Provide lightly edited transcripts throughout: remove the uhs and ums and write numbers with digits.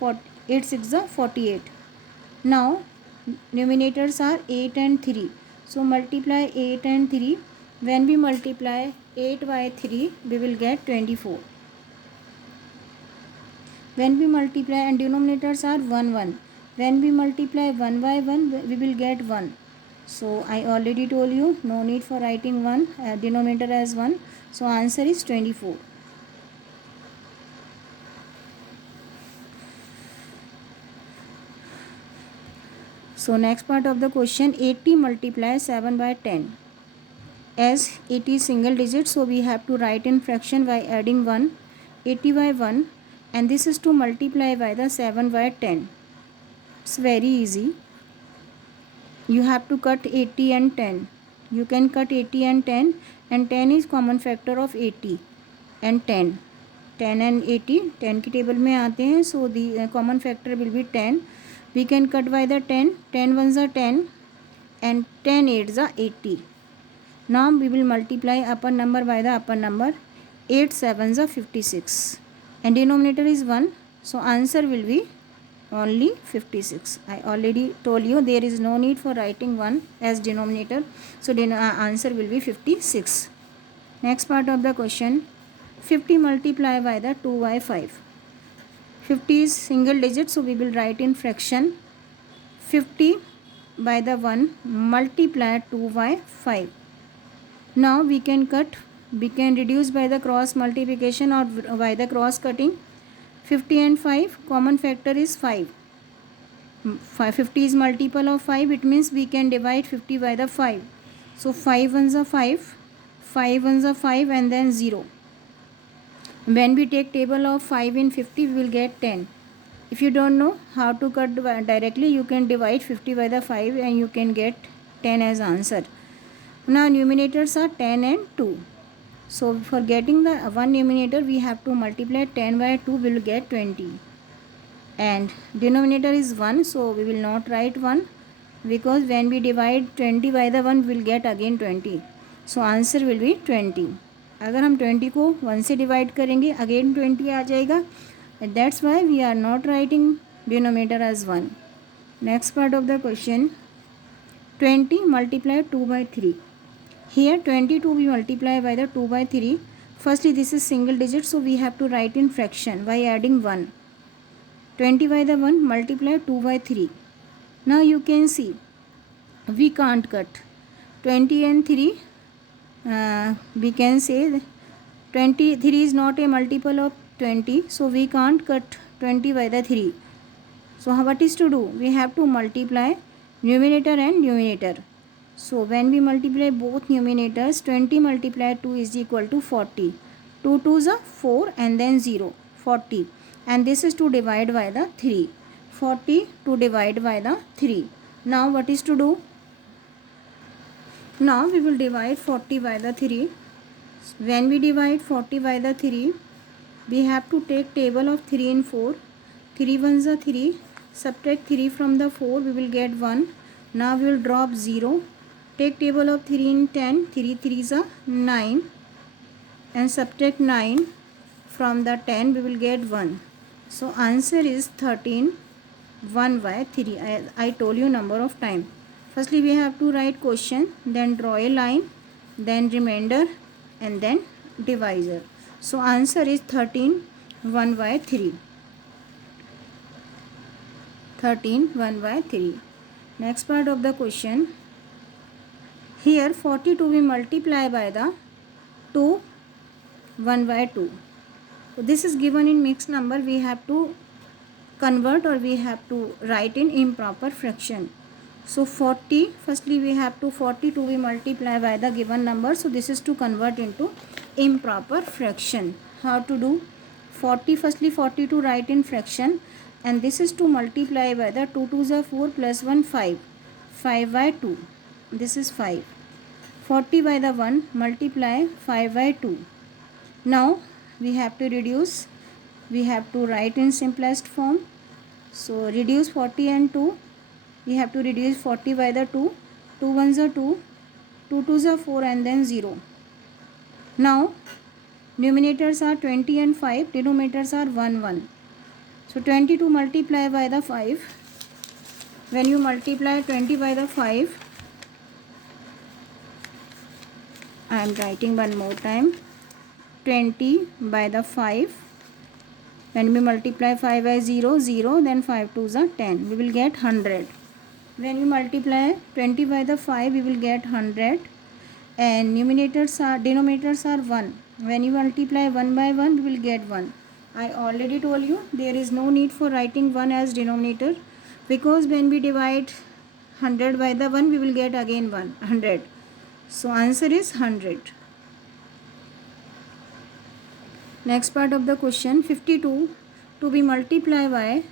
8 6 48. Now numerators are 8 and 3. So multiply 8 and 3. When we multiply 8 by 3, we will get 24. When we multiply, and denominators are 1 1. When we multiply 1 by 1, we will get 1. So I already told you, no need for writing 1 denominator as 1. So answer is 24. So next part of the question, 80 multiply 7 by 10. As it is single digit, so we have to write in fraction by adding 1. 80 by 1, and this is to multiply by the 7 by 10. It's very easy. You have to cut 80 and 10. You can cut 80 and 10, and 10 is common factor of 80 and 10. 10 and 80 10 की table में आते हैं, so the common factor will be 10. We can cut by the 10. 10 ones are 10 and 10 eights are 80. Now we will multiply upper number by the upper number. 8 sevens are 56 and denominator is 1, so answer will be only 56. I already told you there is no need for writing 1 as denominator, so answer will be 56. Next part of the question, 50 multiply by the 2 by 5. 50 is single digit, so we will write in fraction. 50 by the 1 multiply 2 by 5. Now we can reduce by the cross multiplication or by the cross cutting. 50 and 5, common factor is 5. 50 is multiple of 5, it means we can divide 50 by the 5. So 5 ones are 5, 5 ones are 5, and then 0. When we take table of 5 in 50, we will get 10. If you don't know how to cut directly, you can divide 50 by the 5 and you can get 10 as answer. Now numerators are 10 and 2. So for getting the one numerator, we have to multiply 10 by 2, we will get 20. And denominator is 1, so we will not write 1, because when we divide 20 by the 1, we will get again 20. So answer will be 20. अगर हम 20 को 1 से divide करेंगे, again 20 आ जाएगा. That's why we are not writing denominator as 1. Next part of the question, 20 multiply 2 by 3. Here 22 we multiply by the 2 by 3. Firstly, this is single digit, so we have to write in fraction by adding 1. 20 by the 1 multiply 2 by 3. Now you can see we can't cut 20 and 3. We can say 23 is not a multiple of 20, so we can't cut 20 by the 3. So what is to do? We have to multiply numerator and numerator. So when we multiply both numerators, 20 multiply 2 is equal to 40. 2 2s are 4 and then 0, 40. And this is to divide by the 3. 40 to divide by the 3. Now what is to do? Now we will divide 40 by the 3. When we divide 40 by the 3, we have to take table of 3 and 4. 3 ones are 3. Subtract 3 from the 4, we will get 1. Now we will drop 0. Take table of 3 and 10. 3 3s are 9. And subtract 9 from the 10, we will get 1. So answer is 13. 1 by 3. I told you number of time. Firstly, we have to write question, then draw a line, then remainder, and then divisor. So answer is 13. 1 by 3. 13. 1 by 3. Next part of the question. Here 42 we multiply by the 2. 1 by 2. So this is given in mixed number. We have to convert, or we have to write in improper fraction. So 40, firstly we have to 42 we multiply by the given number. So this is to convert into improper fraction. How to do? 40, firstly 42 write in fraction, and this is to multiply by the 2 2s are 4 plus 1 5. 5 by 2. This is 5. 40 by the 1 multiply 5 by 2. Now we have to reduce. We have to write in simplest form. So reduce 40 and 2. We have to reduce 40 by the 2. 2 ones are 2. 2 2s are 4 and then 0. Now numerators are 20 and 5. Denominators are 1 1. So 22 multiply by the 5. When you multiply 20 by the 5, I am writing one more time. 20 by the 5. When we multiply 5 by 0, 0, then 5 2s are 10. We will get 100. When we multiply 20 by the 5, we will get 100. And denominators are 1. When you multiply 1 by 1, we will get 1. I already told you there is no need for writing 1 as denominator, because when we divide 100 by the 1, we will get again 100. So answer is 100. Next part of the question, 52 to be multiplied by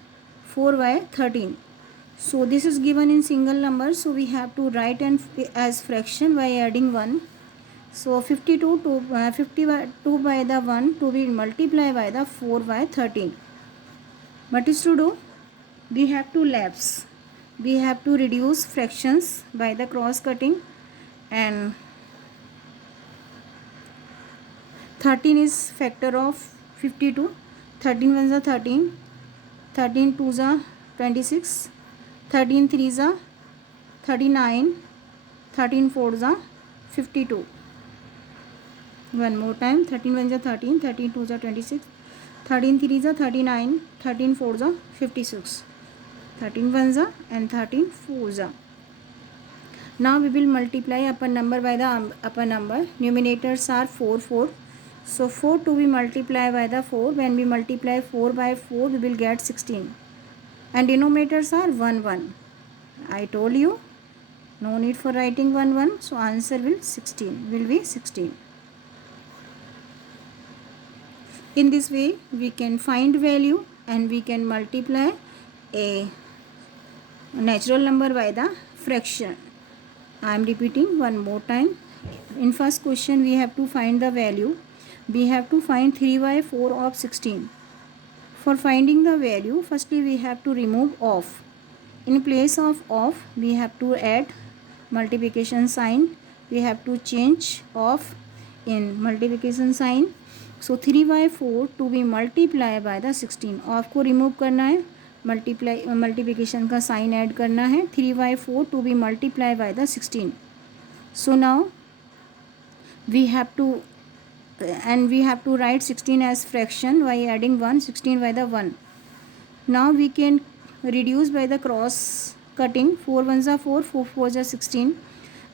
4 by 13. So this is given in single number, so we have to write as fraction by adding 1. So 52 to 52 by the 1 to be multiplied by the 4 by 13. What is to do? We have to lapse. We have to reduce fractions by the cross cutting, and 13 is factor of 52. 13 ones are 13. 13 twos are 26. 13 threes are 39. 13 fours are 52. One more time. 13 ones are 13. 13 twos are 26. 13 threes are 39. 13 fours are 56. 13 ones are and 13 fours are. Now we will multiply upper number by the upper number. Numerators are 4, 4. So 4 to be multiplied by the 4. When we multiply 4 by 4, we will get 16. And denominators are 1, 1. I told you, no need for writing 1, 1. So answer will be 16. In this way, we can find value and we can multiply a natural number by the fraction. I am repeating one more time. In first question, we have to find the value. We have to find 3 by 4 of 16. For finding the value, firstly we have to remove off. In place of off, we have to add multiplication sign. We have to change off in multiplication sign. So 3 by 4 to be multiplied by the 16. Of को remove करना है, multiplication का sign add करना है. 3 by 4 to be multiplied by the 16. So now we have to write 16 as fraction by adding 1. 16 by the 1. Now we can reduce by the cross cutting. 4 ones are 4, 4 fours are 16,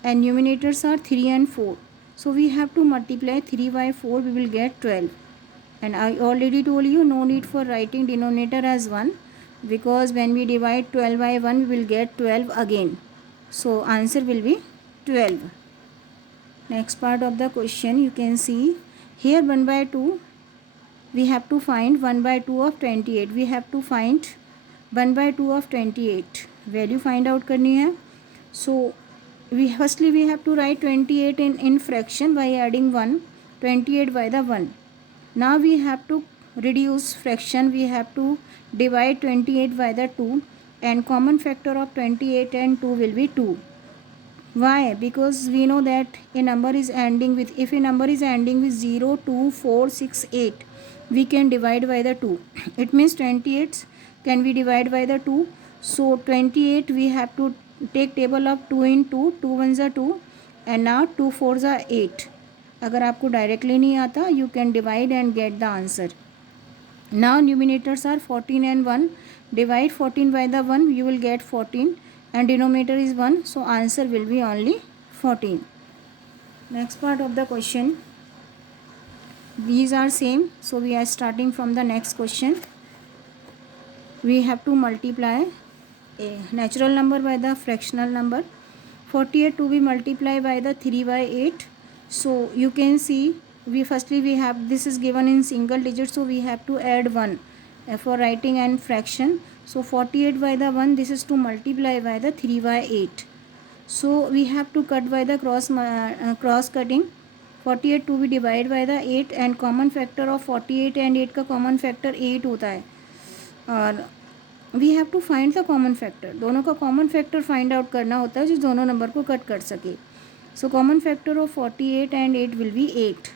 and numerators are 3 and 4. So we have to multiply 3 by 4, we will get 12. And I already told you, no need for writing denominator as 1, because when we divide 12 by 1, we will get 12 again. So answer will be 12. Next part of the question, you can see here 1 by 2, we have to find 1 by 2 of 28. We have to find 1 by 2 of 28. Value find out करनी है. So firstly we have to write 28 in fraction by adding 1. 28 by the 1. Now we have to reduce fraction. We have to divide 28 by the 2, and common factor of 28 and 2 will be 2. Why? Because we know that if a number is ending with 0, 2, 4, 6, 8, we can divide by the 2. It means 28 can be divided by the 2. So 28 we have to take table of 2 in 2. 2 ones are 2, and now 2 fours are 8. अगर आपको directly नहीं आता, you can divide and get the answer. Now numerators are 14 and 1. Divide 14 by the 1, you will get 14, and denominator is 1, so answer will be only 14. Next part of the question, these are same, so we are starting from the next question. We have to multiply a natural number by the fractional number. 48 to be multiplied by the 3 by 8. So you can see, we have, this is given in single digit, so we have to add 1 for writing and fraction. So 48 by the 1, this is to multiply by the 3 by 8. So we have to cut by the cross cutting. 48 to be divided by the 8, and common factor of 48 and 8 का common factor 8 होता है, और we have to find the common factor. दोनों का common factor find out करना होता है जो दोनों नंबर को कट कर सके. So common factor of 48 and 8 will be 8.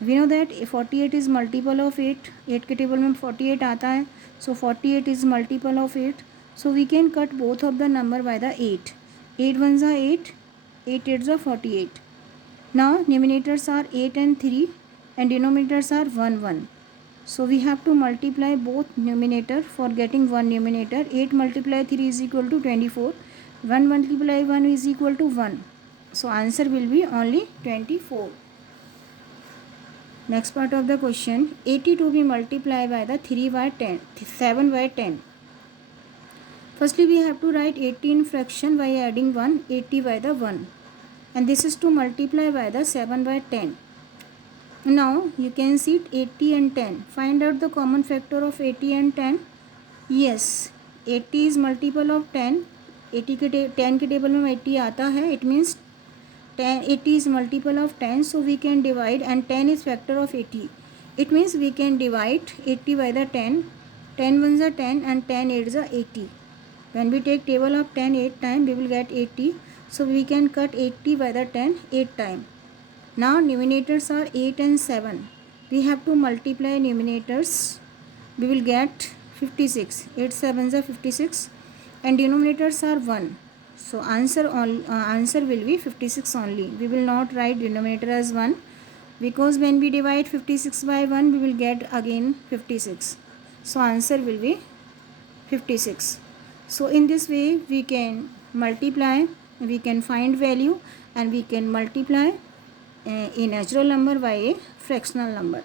We know that 48 is multiple of 8. 8 के टेबल में 48 आता है, So 48 is multiple of 8. So we can cut both of the number by the 8. 8 ones are 8, 8 eights are 48. Now numerators are 8 and 3 and denominators are 1 1. So we have to multiply both numerator for getting one numerator. 8 multiply 3 is equal to 24. 1 multiply 1 is equal to 1. So answer will be only 24. Next part of the question, 80 to be multiplied by the 3 by 10, 7 by 10. Firstly, we have to write 80 in fraction by adding 1, 80 by the 1. And this is to multiply by the 7 by 10. Now, you can see 80 and 10. Find out the common factor of 80 and 10. Yes, 80 is multiple of 10. 80 के 10 के table में 80 आता है. It means 80 is multiple of 10, so we can divide, and 10 is factor of 80. It means we can divide 80 by the 10. 10 ones are 10 and 10 eights are 80. When we take table of 10 8 times, we will get 80. So we can cut 80 by the 10 8 times. Now numerators are 8 and 7. We have to multiply numerators. We will get 56. 8 sevens are 56 and denominators are 1. So answer will be 56 only. We will not write denominator as 1 because when we divide 56 by 1, we will get again 56. So answer will be 56. So in this way we can multiply, we can find value, and we can multiply a natural number by a fractional number.